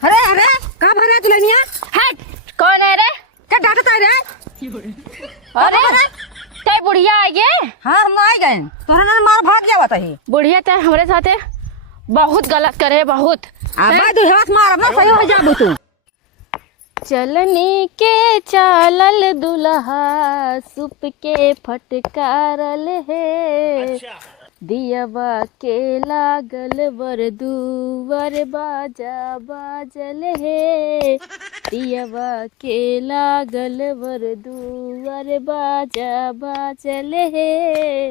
अरे अरे कहाँ भरा तू लेनिया? हट, कौन है रे? क्या डांटता है रे? अरे ते बुढ़िया आई है? हाँ हम आ गए। तोरा ना मार भाग गया बताही। बुढ़िया ते हमारे साथ बहुत गलत करे, बहुत। अब तू हाथ मार अपना सही हो जाबू तू। चलनी के चालल दुल्हा सुप के फटकारल है। दियवा के लागल वरदुवर बाजा बाजल है। दियवा के लागल वरदुवर बाजा बाजल है।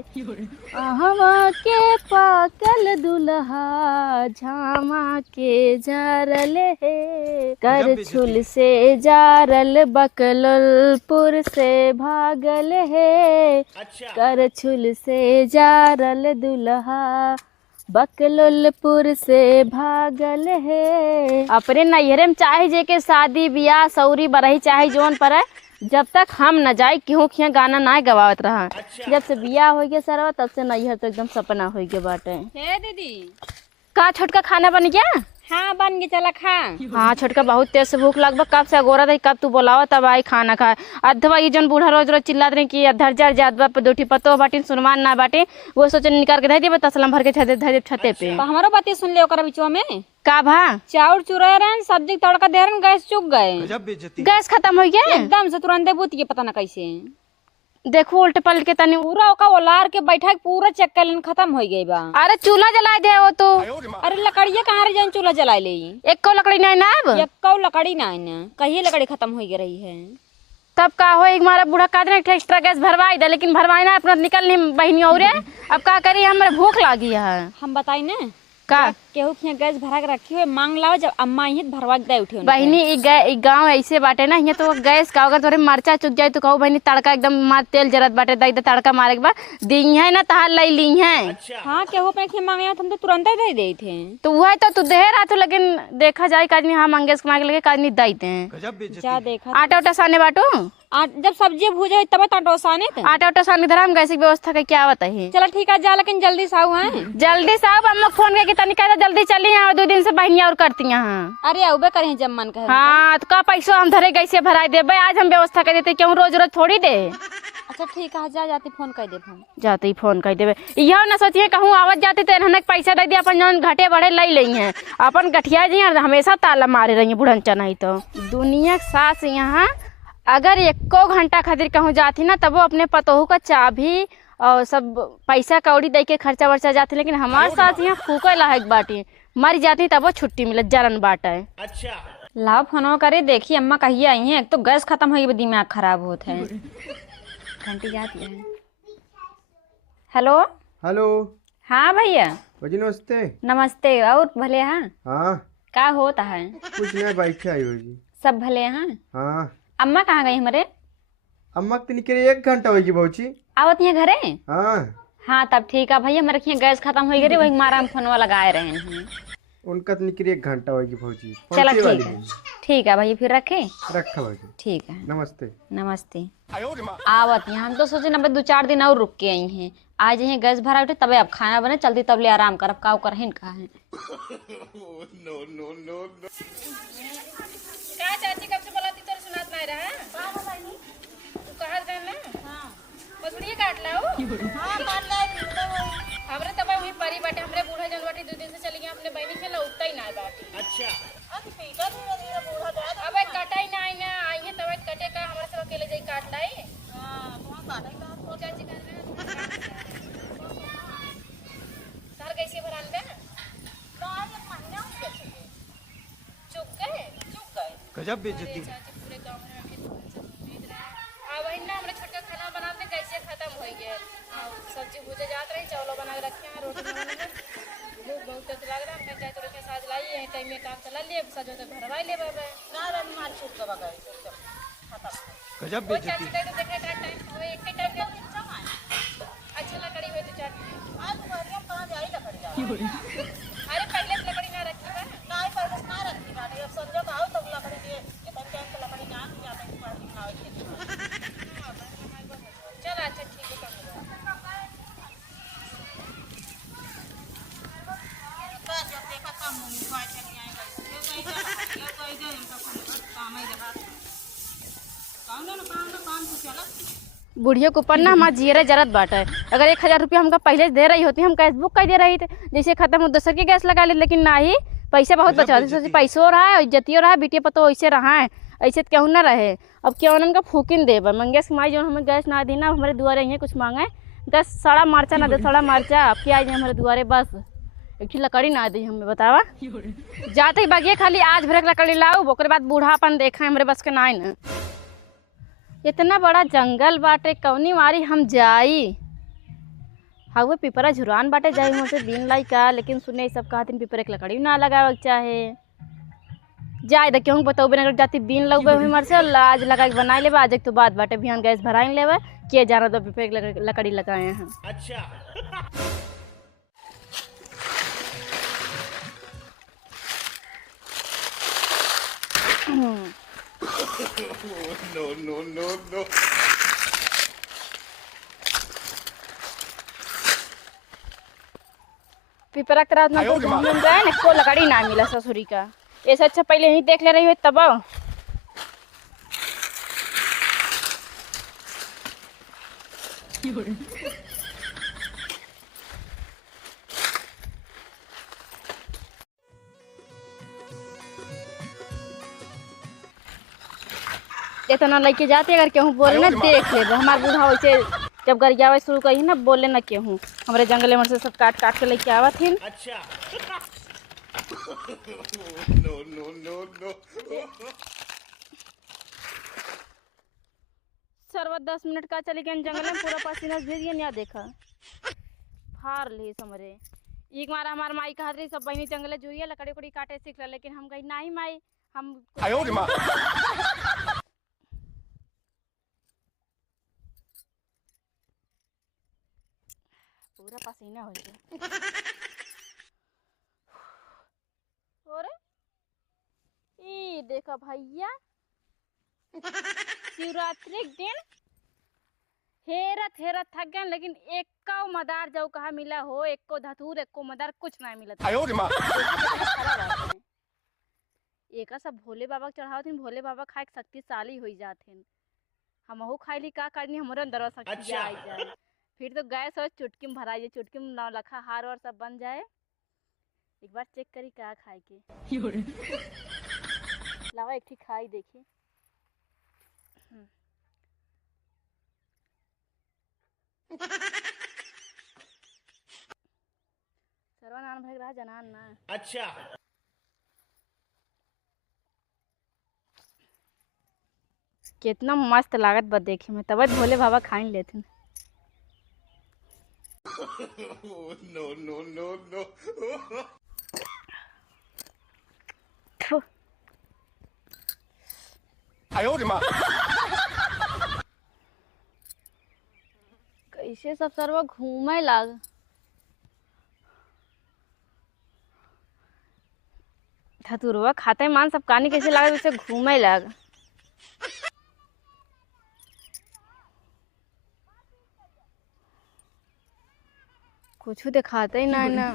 आहवा के पाकल दुल्हा झामा के जारल है। कर छुल से जारल बकलपुर से भागल है। कर छुल से जारल दुल्हा बकलोलपुर से भागल है। अपने नैहरे में चाहे जे के शादी ब्याह सौरी बरही चाहे जोन पर है, जब तक हम न जाए केहू खिया गाना ना गवावत रहा। जब से बियाह हो गया सरवा तब से नैहर तो एकदम सपना हो गया बाटे। हे दीदी का छोटका खाना बन गया? हाँ बन गया, चला खा। हाँ छोटका बहुत तेज से भूख लगभग कब से अगोरा रही, कब तू बोलावा तब आई खाना खाए। अधवा ये जन बूढ़ा रोज रोज चिल्लात रहे कि अधर जर जात बा दोठी पतो बाटी सुनमान ना बाटे, वो सोचे निकाल के धै दे तसलम भर के छते पे। हमारो बातें सुन ले ओकरा बिचवा में। का भा चाउर चुरा रहे सब्जी तड़का दे रहे गैस चुक गए। गैस खत्म हो गया एकदम से तुरंत बुत के पता ना कैसे। देखो उल्टे पलट के तनी पूरा ओका ओलार के बैठा के पूरा चक्कर खत्म हो गई बा। अरे चूल्हा जला दे वो तो। अरे लकड़िया कहाँ रही चूल्हा जला ले? एक को लकड़ी नहीं ना अब एक लकड़ी ना कहीं लकड़ी खत्म हो गई रही है। तब का हो एक मारा बूढ़ा कादने एक्स्ट्रा गैस भरवाई दे, लेकिन भरवाई ना अपना निकल नहीं बहनी और अब का करी हमारे भूख लगी है। हम बताई ना का केहू खिया गैस भरा के रखी हुई मांग लाओ, जब अम्मा ही भरवा के दे उठी बहनी। एक गांव ऐसे बाटे ना, यहाँ तो गैस का अगर तोरे मरचा चुक जाए तो कहो बहनी तड़का एकदम मार तेल जरत बाटे दई तड़का मारे के बाद दी है ना तहार लाई ली है। हाँ केहू अपने खिया मांगे हम तो तुरंत ही दे देते थे। तो वह तो तू दे रहा था, लेकिन देखा जाए कादनी हाँ मंगेश के मांगे लगे कादनी देते हैं। जा देखा आटा उटा साने बाटो जब सब्जी भूजे तब आटा साने थे। आटा उटा साने धरा हम गैस की व्यवस्था का क्या बताइए। चलो ठीक है जा, लेकिन जल्दी से आओ हैं। जल्दी से आओ, अम्मा फोन करके तनी कहता जल्दी चली यहाँ 2 दिन से बहनी और करती यहाँ। अरे आउबे करें जब मन कहे। हाँ तो का पैसा हम धरे कैसे भराई दे आज हम व्यवस्था कर देते, क्यों रोज रोज थोड़ी दे। अच्छा ठीक है जा, जाती फोन कर दे। जाते ही फोन कर देवे। यह न सोचिए कहूँ आवत जाते तो इन्होंने पैसा दे दिया अपन जौन घटे बढ़े ले ली हैं अपन गठिया जी हमेशा ताला मारे रही है बुढ़नचा। नहीं तो दुनिया के सास यहाँ अगर 1 घंटा खातिर कहूँ जाती ना तब वो अपने पतोहू का चाबी और सब पैसा कौड़ी दे के खर्चा वर्चा जाती, लेकिन हमारे साथ यहाँ फूका लायक बाटी मर जाती तब वो छुट्टी मिलत जरन बाटा है। अच्छा लाओ फोन करे देखी अम्मा कहिए आई है। एक तो गैस खत्म हो गई, दिमाग खराब होता है। घंटी जाती है। Hello hello. हाँ भैया जी नमस्ते। नमस्ते। और भले हाँ हाँ का होता है? कुछ नहीं बैठे आई हो जी। सब भले हाँ। हाँ अम्मा कहाँ गई हमारे? अम्मा के निकले 1 घंटा होगी बहुची। आवत यहाँ घरे? हाँ हाँ तब ठीक है भैया, मेरे यहाँ गैस खत्म हो गई वही मारा हम फोन लगाए रहे हैं। उनका तो निकले 1 घंटा होगी बहुची। चलो ठीक है। ठीक है भैया फिर रखे। रखा बहुची। ठीक है नमस्ते। नमस्ते। आवत यहाँ हम तो सोचे ना 2-4 दिन और रुक के आई हैं। आज यहाँ गैस भरा उठे तबे अब खाना बने चलती तब ले आराम करब का कर है कहा है। का चाची कब से बोलाती तो सुनात नहीं रहा है। तू कहा गए ना? हां मछली काट लाओ। हां काट ला हमरे तब वही परी बाटे हमरे बूढ़ा जन बाटे 2 दिन से चली गई अपने बहनी के लौटता ही ना बाटे। अच्छा अब पीटा धीरे बूढ़ा जात अब कटाई ना आई ना आई है तब कटे का हमरे सब अकेले जाई काट लाई। हां कौन काटे का वो चाची कर रहे तार कैसे भरान बे तो आज महीना हो गया चुप गए गजब बेइज्जती। पूरे गांव में अब ना हमरे छोटका खाना बनाते कैसे खत्म हो गए। सब्जी भूजे जात रही चावल बना के रखे हैं रोटी बनाने में भूख बहुत तेज लग रहा है। तो रखे साज लाई है टाइम में काम चला लिए सजो तो भरवाई ले बाबा ना रानी मार छूट के बगैर खत्म गजब बेइज्जती। देखे का टाइम हो एक ही टाइम पे अच्छा लकड़ी हो तो चाट आज घरिया कहां जाई लकड़ी अरे पहले से लकड़ी ना रखी बा ना पहले से ना रखी बा अब समझो आओ तो लकड़ी दे अपन टाइम पे लकड़ी ना जाते हैं पार्टी ना चल अच्छा ठीक है बुढ़िया के ऊपर ना हमारा जीरे जरूरत बाटे। अगर 1000 रुपया हमका पहले दे रही होती, हम गैस बुक कर दे रही थे, जैसे खत्म हो दूसर के गैस लगा ले, लेकिन ना ही पैसा बहुत बचा। सोचे पैसों रहा है, इज्जतियों रहा है, बेटिया पतो ऐसे रहा है, ऐसे तो क्यों ना रहे। अब क्यों उनका फूकिन देव मंगेश माई जो हमें गैस ना दी ना, हमारे दुआरे यहाँ कुछ मांगे 10 सड़ा मरचा ना दे, सड़ा मरचा अब क्या आई हमारे दुआरे, बस एक लकड़ी ना दी हमें, बतावा जाते ही बगिए खाली आज भर लकड़ी लाऊ, ओकरे बाद बूढ़ापन देखा हमारे बस के ना है। इतना बड़ा जंगल बाटे, कौनी मारी हम जाई। हाँ वो पिपरा झुरान बाटे, जाई वहाँ से दिन लाई का, लेकिन सुने सब कहते पिपर एक लकड़ी ना लगावे चाहे जाए दे क्यों बताओ बिना जाती बीन लगबे हुई मर से लाज लगा के बनाई लेबे। आज एक तो बात बाटे बिहान गैस भराई लेबे, के जाना तो पिपर लकड़ी लगाए हैं। अच्छा no. पिपरा के रात में तो घूमने गए ना, को लकड़ी ना मिला ससुरी का। ऐसा अच्छा पहले ही देख ले रही हो तब। इतना लेके जाते अगर केहू बोले ना देख ले, हमारे बूढ़ा वैसे जब गरियावे शुरू करी ना बोले ना केहू, हमारे जंगले में से सब काट काट के लेके आवा थी। अच्छा no. सरवा 10 मिनट का चले गए जंगल में, पूरा पसीना भेजिए नहीं देखा फार ले समरे। एक बार हमार माई कहा रही सब बहनी जंगले जुड़िए लकड़ी उकड़ी काटे सीख ला, लेकिन हम कही नहीं माई हम पूरा पसीना हो गया। और ई देखा भैया शिवरात्रि के दिन हेरत थक गए, लेकिन एक मदार जो कहा मिला हो, एक को धतूर एक को मदार कुछ नहीं मिला था। एक सब भोले बाबा के चढ़ाओ थे, भोले बाबा खाए शक्तिशाली हो जाते, हमहू खाई ली का करनी हमारे अंदर शक्ति आ जाए। फिर तो गैस और चुटकी में भरा जाए, चुटकी में नौ लखा हार और सब बन जाए। एक बार चेक करी क्या खाए के लावा, एक ठीक खाई देखी। सर्वनाम भग रहा जनान ना। अच्छा कितना मस्त लागत बा देखे में, तब भोले बाबा खाइन लेते। no. कैसे सब सरवा घूमे लाग, धतुरवा खाते मान सब कानी कैसे लगा वैसे घूमे लाग। कुछ दिखाते ही ना।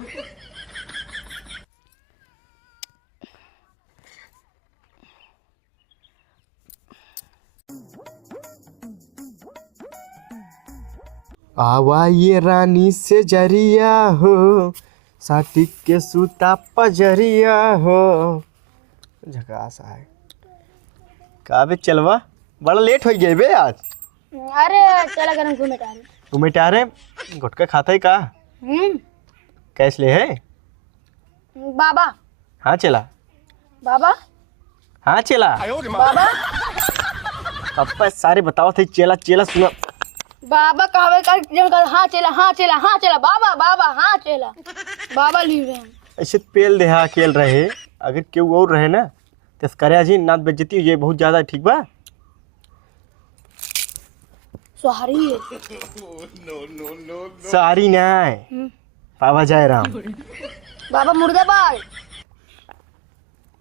आवा ये रानी से जरिया हो, साटिक के सूता पजरिया हो। झकास है का बे, चलवा बड़ा लेट हो गए बे आज। अरे चला गरम घूमे टारे गुटका खाता है का? कैश ले है बाबा? हाँ चला बाबा, हाँ चला बाबा, अब सारे बताओ थे चेला सुना। बाबा कहवे कर हाँ चला बाबा हाँ चला बाबा ली रहे हैं। ऐसे पेल देहा अकेल रहे, अगर केहू और रहे ना तो करे जी नात बेइज्जती हो जाए बहुत ज्यादा। ठीक बा सॉरी सारी नहीं पावा जाए राम। बाबा मुर्दाबाद।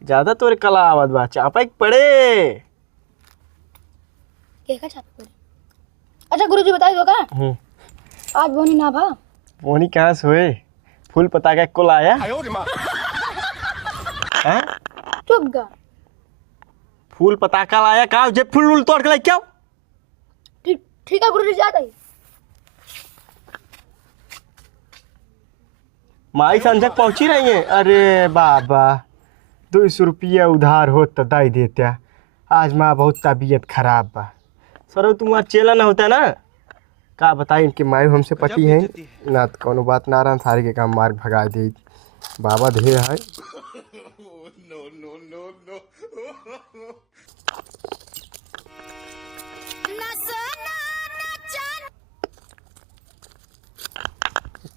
ज्यादा तोरे कला आवत बा, चापा एक पड़े क्या चापा पड़े? अच्छा गुरुजी बताइए दो का आज बोनी ना भा बोनी कहाँ से हुए? फूल पता का को लाया हैं? चुप गा। फूल पताका लाया का जे फूल उल तोड़ के लाई क्यों? ठीक है गुरुजी जाता है। माई संजक पहुंची रही है। अरे बाबा 200 रुपया उधार हो तो दे देते। आज माँ बहुत तबीयत खराब बा। सर तुम्हारा चेला ना होता ना का बताई इनके माई हमसे पटी है ना तो कोनो बात ना रहा सारे के काम मार भगा दे। बाबा ढेर है।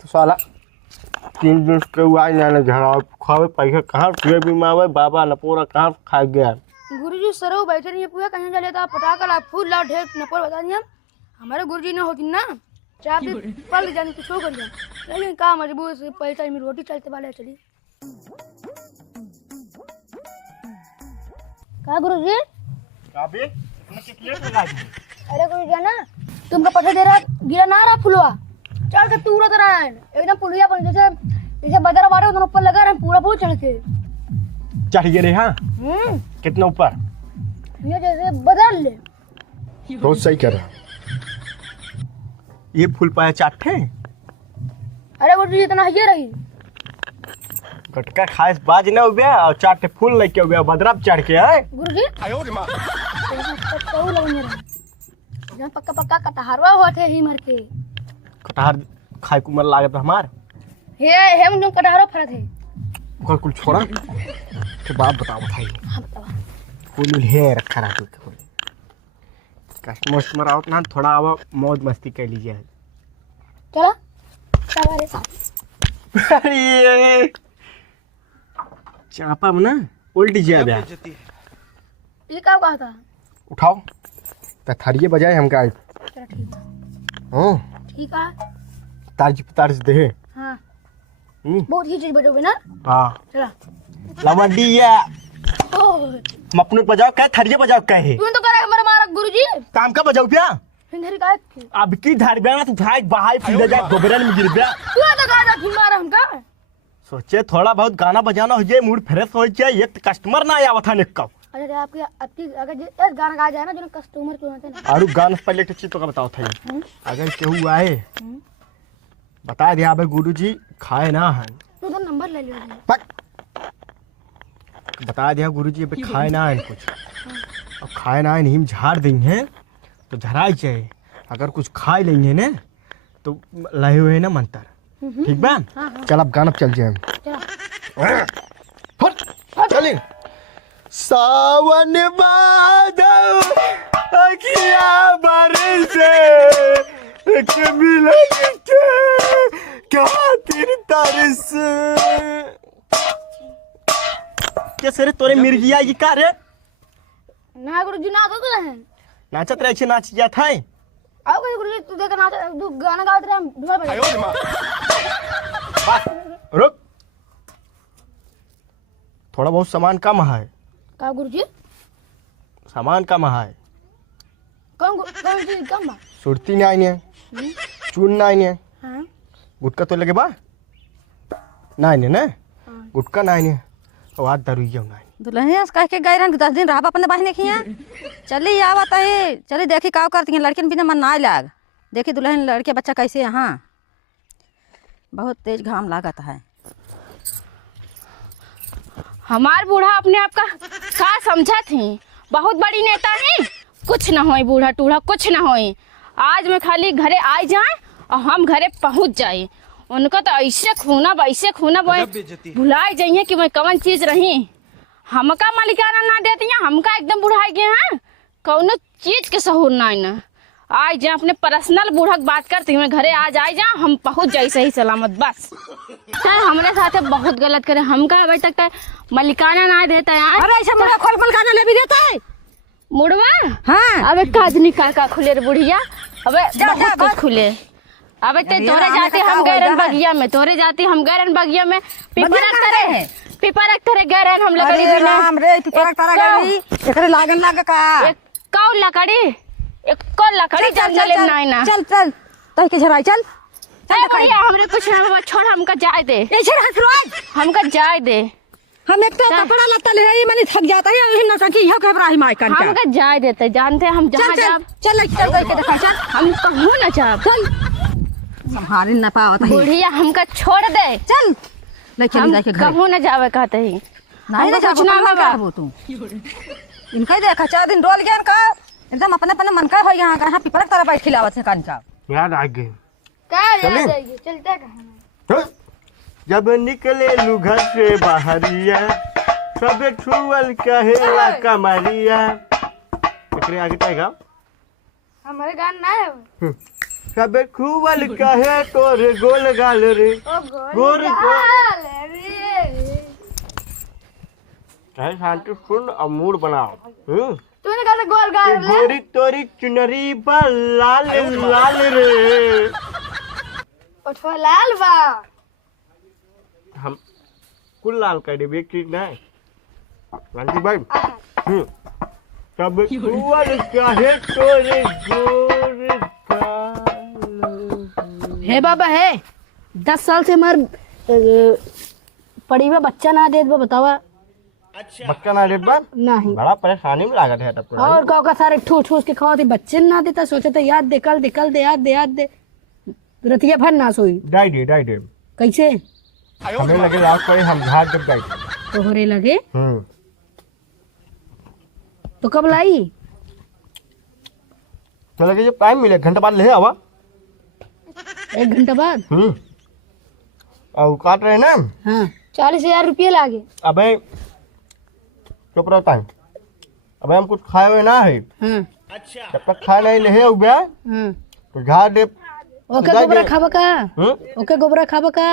तो साला 3 दिन के आज ना झड़ा खावे पैसा कहाँ पिए बीमावे बाबा न पूरा कहाँ खा गया। गुरुजी सरो बैठे नहीं पूरा कहीं चले था पटाखा ला फूल ला ढेर न पर बता दिया हमारे गुरुजी ना होती ना चार दिन पल जाने कुछ हो कर जाए लेकिन का मजबूर से पैसा में रोटी चलते वाले चली। का गुरुजी काबे इतना कितने लगा दी? अरे गुरुजी ना तुमको पता दे रहा गिरा ना रहा फुलवा चढ़ के तूरा तरह है एकदम पुलिया बन जैसे जैसे बदर मारे उधर ऊपर लगा रहे पूरा पूरा चढ़ के चढ़ गए रे। हाँ कितना ऊपर? ये जैसे बदल ले। बहुत सही कर रहा। ये फूल पाया चाटे। अरे गुरुजी इतना ये रही गटका खाए बाज ना हो गया और चाटे फूल लेके हो गया बदरा चढ़ के है। गुरुजी पक्का पक्का कटहरवा हुआ थे ही मर के कटहर खाए को मन लागत हमार हे हम लोग कटहरो फरा थे ओकर कुल छोड़ा के बाप बताओ भाई हम बतावा फूल है रखा रहा तो कस्टमर आओ ना थोड़ा आवा मौज मस्ती कर लीजिए। चला सवारे साथ अरे चापा में ना उल्टी जा गया। ये क्या कहा था? उठाओ तो थरिये बजाए हम का। चला ठीक है। हाँ ठीक है तार्ज दे। हाँ बहुत ही चीज बजोगे ना। हाँ चला लवंडिया हम अपने बजाओ क्या थरिये बजाओ क्या है? तूने तो करा हमारा मारा गुरुजी काम का बजाओ क्या? फिर का अब की धार ना तू भाई बाहर फिर जा गोबरन में गिर गया। तूने तो कहा था फिर मारा हमका। सोचे थोड़ा बहुत गाना बजाना हो जाए मूड फ्रेश हो जाए एक कस्टमर ना आया था निक्का। अच्छा आपकी अगर ये गाना गा जाए ना जो कस्टमर को होते ना आरु गाना पहले एक चीज तो का बताओ था अगर केहू आए बता दिया भाई गुरुजी खाए ना है तू तो नंबर ले लियो। बता दिया गुरुजी अभी खाए ना है कुछ अब खाए ना है नहीं झाड़ देंगे तो झराई चाहिए अगर कुछ खाए लेंगे ना तो लहे हुए ना मंत्र ठीक बा। चल अब गाना चल जाए चले सावन बादल अखिया बरसे एक मिलन के खातिर तरस क्या सर तोरे मिर्गिया ये का रे ना गुरुजी ना तो है नाचत रहे छे नाच जात है। आओ गुरुजी तू देख ना तू गाना गाते रहे हम ढोल बजा। रुक थोड़ा बहुत सामान कम है। का गुरुजी सामान कम है। कौन चीज कम बा? सुरती नहीं है चून नहीं है हां गुटका तो लगे बा नहीं ना गुटका नहीं है और आज दरुइया नहीं दुल्हनिया कह के गए रहन 10 दिन रहा अपने बहन खिया चली आवत है चली देखी का करती हैं लड़के बिना मन ना लाग देखी दुल्हन लड़के बच्चा कैसे यहाँ बहुत तेज घाम लागत है। हमार बूढ़ा अपने आप का समझा थी बहुत बड़ी नेता है कुछ ना होए बूढ़ा टूढ़ा कुछ ना होए। आज मैं खाली घरे आ जाए और हम घरे पहुंच जाए उनका तो ऐसे खूना भुलाए जाइए कि मैं कौन चीज रही हमका मालिकाना ना देती हैं हमका एकदम बुढ़ाई गए हैं कौनो चीज के सहूर ना आज जा अपने पर्सनल बूढ़ा बात करती हूँ घरे आज आ जा हम पहुंच जाए सही सलामत बस। हमारे साथ बहुत गलत करे हमका अभी तक मालिकाना ना देता है। अरे ऐसा मुड़ा खोल खोल गाना ले भी देता है मुड़वा। हाँ अबे काजनी का खुले रे बुढ़िया अबे बहुत कुछ खुले अबे ते तोरे जाते हम गैरन बगिया में तोरे जाते हम गैरन बगिया में पिपरा रखते गैरन हम लकड़ी अरे राम रे पिपरा तारा गई एकरे लागन लाग का एक कौ लकड़ी जंगल में नहीं ना चल चल तई के झराई चल चल भैया हमरे कुछ ना बाबा छोड़ हमका जाए दे ये झरा रोज हमका जाए दे हम एक तो कपड़ा लत्ता ले आई मैंने थक जाता है यही ना सकी यह घबरा ही माई कान हमका जाए देते जानते हम जहाँ चल जाब चल चल के देखा चल हम कहूँ ना जाब चल संभाल ना पावत है बुढ़िया हमका छोड़ दे चल ले चल हम जाके घर कहूँ ना जावे कहते ही नहीं ना कुछ ना बाबा बाबा तू इनका देखा 4 दिन डोल गया इनका एकदम अपने अपने मन का हो यहाँ का पिपरक तरह बैठ खिलावत है कान का याद आ गई क्या चलें? याद आएगी चलता कहाँ जब निकले लू घर से बाहरिया सब छुअल कहेला कमरिया एकरे आगे टाइगा हमारे गान ना है सब छुअल कहे तोरे गोल गाल रे ओ गोर गाल रे चाहे शांति सुन और मूड बनाओ तूने कहा था गोल गाल रे गोरी तोरी चुनरी पर लाल लाल रे उठो लाल बा हम कुल लाल कर दे एक चीज नहीं रांची भाई सब छुअल कहे तोरे गोर गाल हे बाबा है 10 साल से मर पड़ी हुआ बच्चा ना दे बतावा बच्चा ना डेट बार नहीं बड़ा परेशानी में लागत है तब और गाँव का सारे ठूस ठूस के खाओ बच्चे ना देता सोचे तो याद दे कल दे याद दे रतिया भर ना सोई डाई दे कैसे हमें लगे रात को हम घाट जब गए तोहरे लगे तो कब लाई तो लगे जब टाइम मिले घंटा बाद ले आवा 1 घंटा बाद और काट रहे ना हाँ 40,000 रुपये लागे अबे चुप रहता है अबे हम कुछ खाए हुए ना है हाँ जब तक खाए नहीं ले हो गया हाँ तो घाट दे ओके गोबरा खाबा का ओके गोबरा खाबा का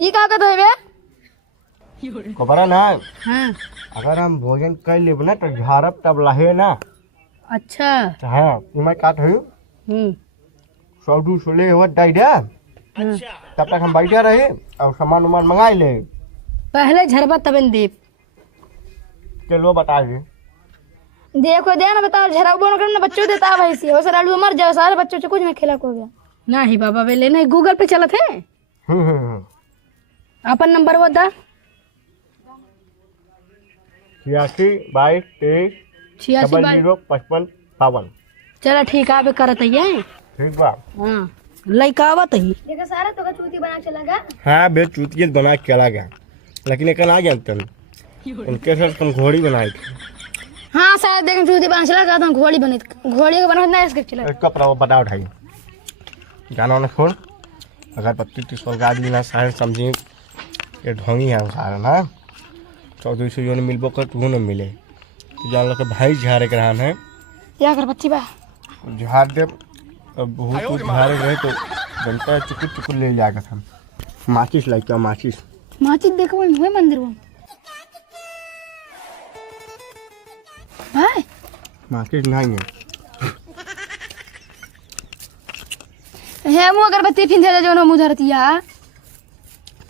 ई का कहत है खबरा ना हाँ अगर हम भोजन कर लेब ना तो झारब तब लहे ना अच्छा हाँ इमें काट है सौदू सोले हो डाई दे तब तक हम बैठे रहे और सामान उमान मंगाई ले पहले झरबा तबन दीप चलो बता दे देखो दे ना बताओ झरा बोन करना बच्चों देता भैंसी हो सर आलू मर जाओ सारे बच्चों से कुछ नहीं खिला को गया नहीं बाबा वे लेना गूगल पे चलत है अपन नंबर वो दा 86 22 23 86 00 55 52 चलो ठीक है अब करत है ठीक बा हां लइका आवत ही देखो सारा तो का चूती बना के चला गया हाँ बे चूतिये बना के चला गया लेकिन एक आ गया तुम उनके साथ तुम घोड़ी बनाई थी हां शायद देख चूती बना चला गया था घोड़ी बनी घोड़ी को बना ना इसके चला एक कपड़ा वो बता उठाई गाना ने छोड़ अगर 25-30 साल का आदमी ना सारे समझी ये ढोंगी है सारा ना 1400 जो ने मिलबो कर तू न मिले तो जान लो कि भाई झारे के रहन है क्या कर बच्ची बा झाड़ दे अब बहुत कुछ झारे रहे तो जनता चुकुर ले जाएगा था माचिस लाई क्या माचिस माचिस देखो वही हुए मंदिर वो भाई माचिस नहीं है मुँह अगरबत्ती पिंधे जो ना मुँह धरतिया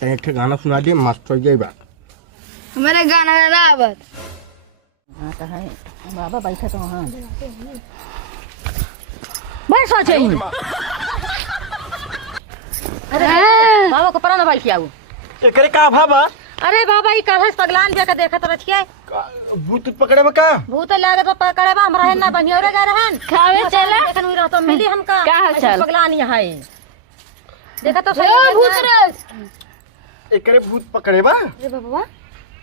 तो एक ठे गाना सुना दिए मस्त हो जाए बात हमारे गाना ना आवत हाँ तो है बाबा बैठे तो हाँ मैं सोचे ही अरे बाबा को परा ना बैठ आओ एकरे का भाबा अरे बाबा ये कल पगलान जाके देखा तो रखिए भूत पकड़े का भूत लागे तो पकड़े बा हमरा ना बनियो रे गए रहन खावे चला लेकिन हुई रहतो मिली हमका का हाल चाल? पगलान यहाँ है देखा तो सही भूत रे एकरे भूत पकड़े बा अरे बाबा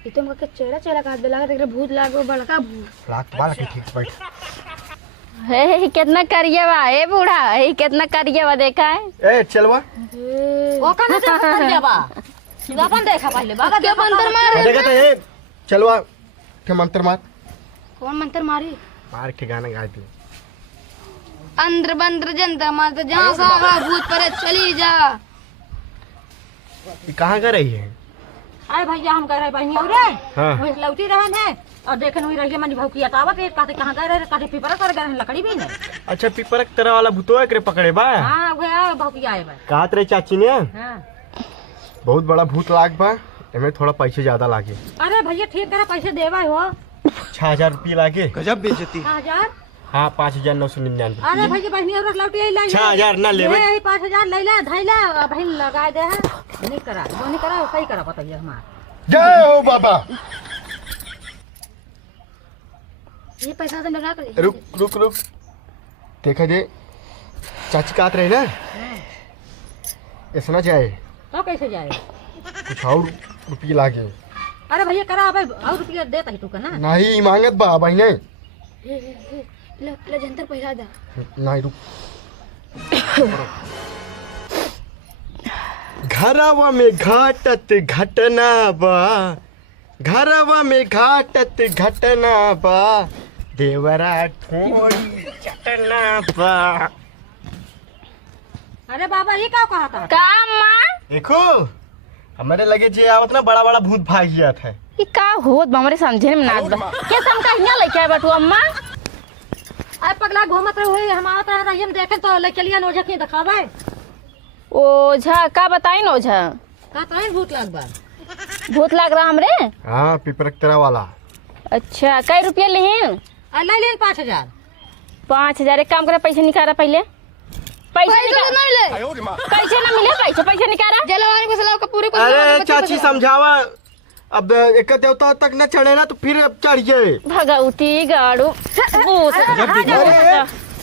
ये तो हमका चेहरा का हाथ लगा देख भूत लागो बड़का भूत लाख बाल के ठीक बैठ हे कितना करिया बा ए बूढ़ा हे कितना करिया बा देखा है ए चलवा ओ कने से कर देबा तू अपन देखा पहले बाबा क्या मंत्र मार देखा तो ए चलवा के मंत्र मार कौन मंत्र मारी मार के गाना गा दे अंदर बंदर जंतर मंत्र जहाँ सारा भूत पर चली जा ये कहाँ का रही है अरे भैया हम कह रहे बहनी रे हाँ वही लौटी रहन है और देखन हुई रही मनी भौकी अटावत है कहते कहां गए रहे कहते पिपरा कर गए लकड़ी भी नहीं अच्छा पीपर तरह वाला भूतो एकरे पकड़े बा हां वे आ भौकी आए बा कहत रहे चाची ने हां बहुत बड़ा भूत लाग बा एमे थोड़ा पैसे ज्यादा लागे अरे भैया ठीक करे पैसे देवा हो 6000 रुपये लागे गजब बेइज्जती 1000 हाँ 5,999। अरे भैया बहनी और लौटी आई लाई 6,000 ना लेवे। 5,000 ले ले धैला बहन लगा दे है नहीं करा वो नहीं करा सही करा बताइए हमार जय हो बाबा। ये पैसा तो लगा कर रुक रुक रुक देखा दे चाची का रही ना ऐसा जाए तो कैसे जाए कुछ और रुपये लागे। अरे भैया करा अब और रुपया देता ही तू का ना नहीं मांगत बा बहने ले जंतर पैसा दा नहीं रुक। घरवा में घाटत घटना बा घरवा में घाटत घटना बा देवरा ठोड़ी चटना बा। अरे बाबा ये क्या कहा था का अम्मा देखो हमारे लगे जे आवत ना बड़ा बड़ा भूत भाग गया था। ये का होत बा हमरे समझे में ना बा के सम का हिया लेके आए बटू अम्मा अरे पगला घूमत रहे हम आवत रहे हम देखे तो ले चलिए नोझा के दिखावे ओझा का बताई न ओझा का ताई भूत लाग बा भूत लग रहा हमरे। हाँ पिपरक तरह वाला। अच्छा कई रुपया लेहिन ले ले 5,000 5,000 एक काम करे पैसे निकाला पहले पैसे निकाल नहीं ले कैसे ना मिले पैसे निकाला जलवानी को सलाव का पूरे अरे चाची समझावा अब एक देवता तक न चढ़े ना तो फिर अब चढ़िए। भगवती गाड़ू भूत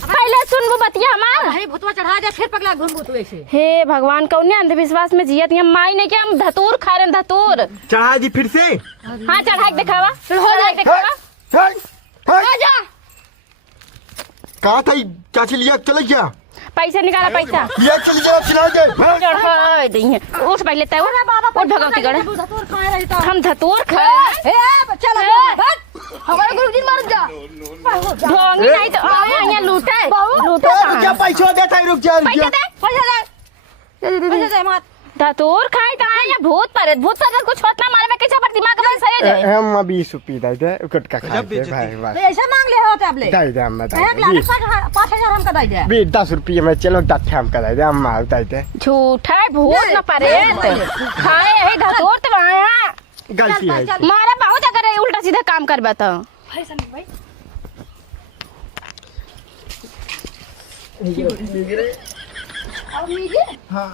पहले सुन वो बतिया हमार भाई भूतवा चढ़ा दे फिर पगला घूम भूत वैसे हे भगवान कौन अंधविश्वास में जियत हम माई ने क्या हम धतूर खा रहे धतूर। चढ़ा दी फिर से। हाँ चढ़ा के दिखावा चढ़ा के दिखावा कहा था चाची लिया चले गया पैसे निकाला पैसा लिया चल गया चला दे। चढ़ा दी है उठ पहले तय उठ भगवती गढ़ धतूर खाए रही तो हम धतूर खाए चल हमारे गुरुजी मर जा ढोंगी नहीं तो आया यहाँ लूटे लूटे क्या पैसा देता है रुक जा रुक जा। पैसा दे मत धतूर खाए तो आया यहाँ भूत पर कुछ होत ना मारे में कैसे पर दिमाग में सही जाए हम अभी सुपी दे दे उकट का खा दे भाई तो बस ऐसा मांग ले हो तब ले दे दे हम दे एक लाख दे 5,000 हमका दे दे 10 रुपये में चलो 10 हम का दे दे हम मार दे दे। झूठा है भूत न परे खाए है धतूर तो आया गलती है। मारा बहुत अगर उल्टा सीधा काम करबा तो भाई समझ भाई हाँ